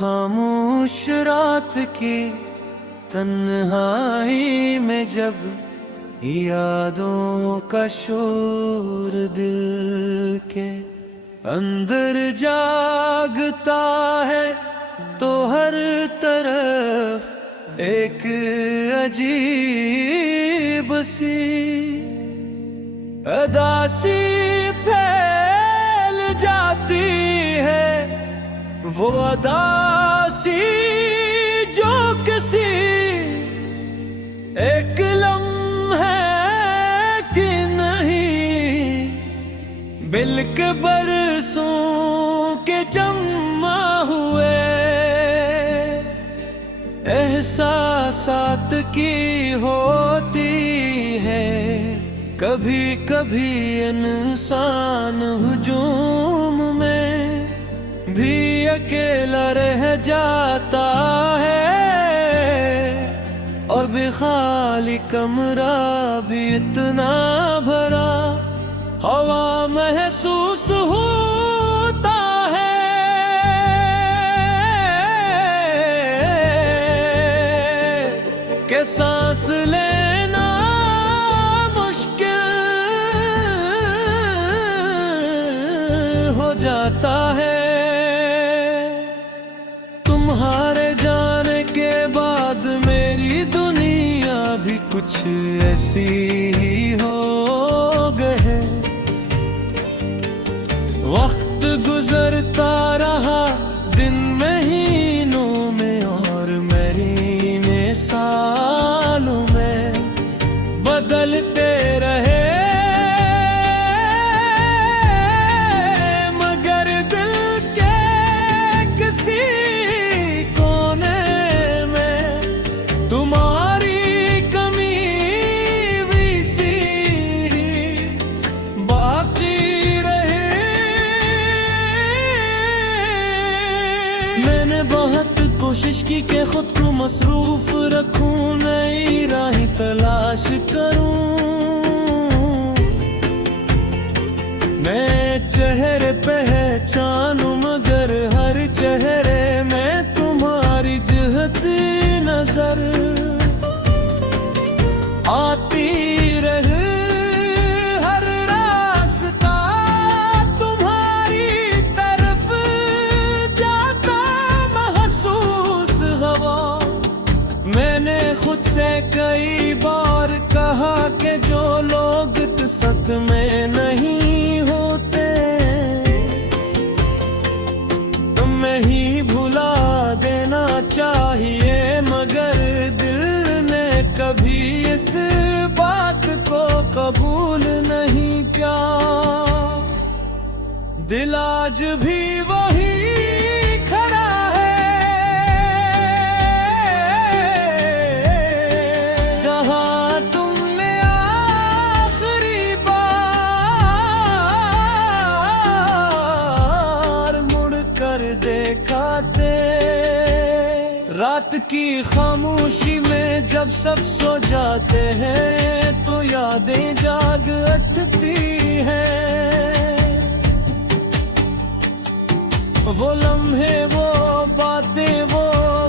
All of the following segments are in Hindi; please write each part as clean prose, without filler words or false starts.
खामोश रात की तन्हाई में जब यादों का शोर दिल के अंदर जागता है तो हर तरफ एक अजीब सी उदासी फैल जाती है। वो उदासी जो किसी एक लम्हे की नहीं, बिल्कि बरसों के जमा हुए एहसासात की होती है। कभी कभी इंसान हुजूम में भी अकेला रह जाता है, और भी खाली कमरा भी इतना भरा हवा महसूस होता है कि सांस लेना मुश्किल हो जाता है। तुम्हारे जाने के बाद मेरी दुनिया भी कुछ ऐसी ही हो गए। वक्त गुजरता रहा दिन महीनों में और महीने सालों में बदलते रहे, मगर दिल के किसी कोने में तुम्हारी कमी भी सी बाकी रही। मैंने बहुत कोशिश की कि खुद को मसरूफ रखूं, नई राह तलाश करूं। मैं चेहरे पहचानूं मगर हर चेहरे में तुम्हारी जहती नजर आती रहे। हर रास्ता तुम्हारी तरफ जाता महसूस हवा। मैंने खुद से कई बार कहा कि जो लोग सत में नहीं होते तुम्हें ही भुला देना चाहिए, मगर दिल ने कभी इस बात को कबूल नहीं किया। दिल आज भी वही खड़ा है जहां तुमने आखिरी बार मुड़कर देखा थे। रात की खामोशी में जब सब सो जाते हैं तो यादें जाग उठती हैं। वो लम्हे, वो बातें, वो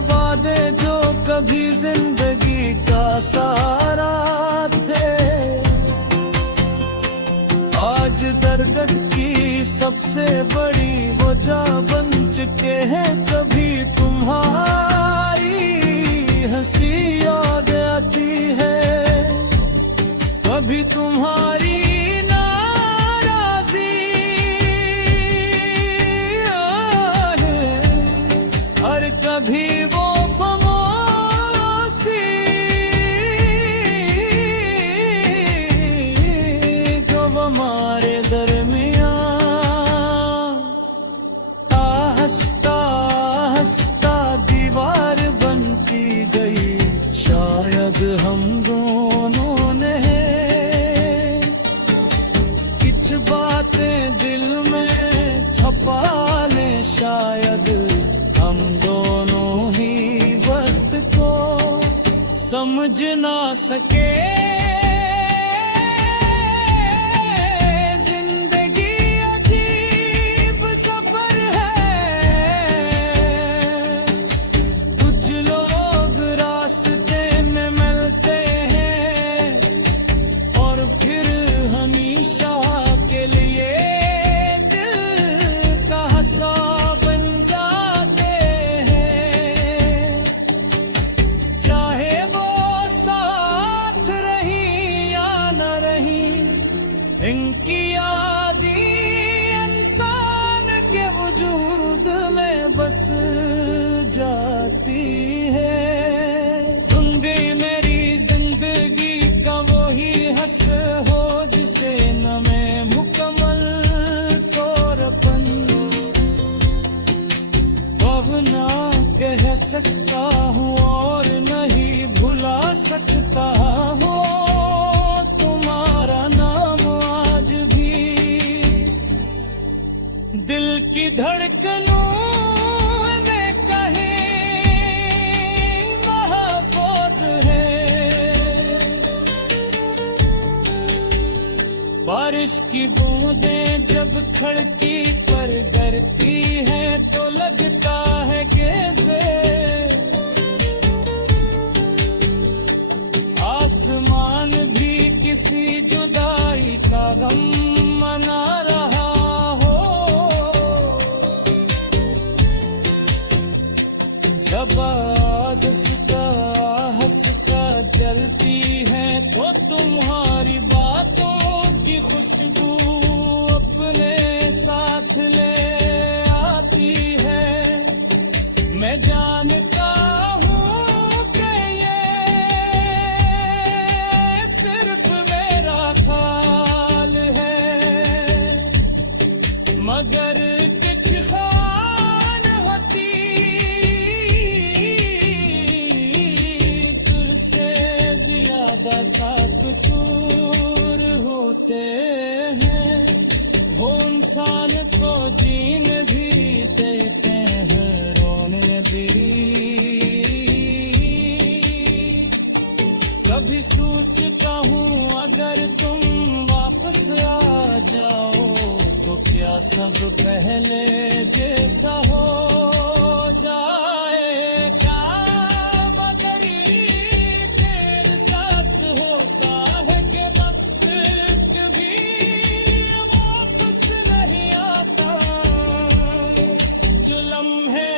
वादे जो कभी जिंदगी का सहारा थे, आज दरगट की सबसे बड़ी वजह बन चुके हैं। कभी तुम्हारी हंसी याद आती है, कभी तुम्हारी नाराजी, और कभी वो खामोशी जो हमारे दरमियां हंसता हंसता दीवार बनती गई। शायद हम दोनों ने कुछ बातें दिल में छुपा लें, शायद हम दोनों ही वक्त को समझ ना सके। जिंदगी अजीब सफर है बस जाती है। तुम भी मेरी जिंदगी का वो ही हंस हो जिसे न मैं मुकम्मल तौरपन अब ना कह सकता हूँ और नहीं भुला सकता हूँ तुम्हारा नाम आज भी। दिल की धड़कनों में कहीं महफूज है। बारिश की बूंदें जब खिड़की पर गिरती है तो लगता है जैसे आसमान भी किसी जुदाई का गम मना रहा हो। जब आज हंसता जलती है तो तुम्हारी बातों की खुशबू अपने साथ ले आती है। मैं जानता हूँ कि ये सिर्फ मेरा ख्याल है, मगर कुछ खान होती तुझसे ज्यादा ताकतवर होते हैं। वो इंसान को जीन भी देते हैं, रोने भी। कभी सोचता हूँ अगर तुम वापस आ जाओ तो क्या सब पहले जैसा हो जाएगा। मगर एक एहसास होता है कि वक्त कभी वापस नहीं आता। जो लम्हे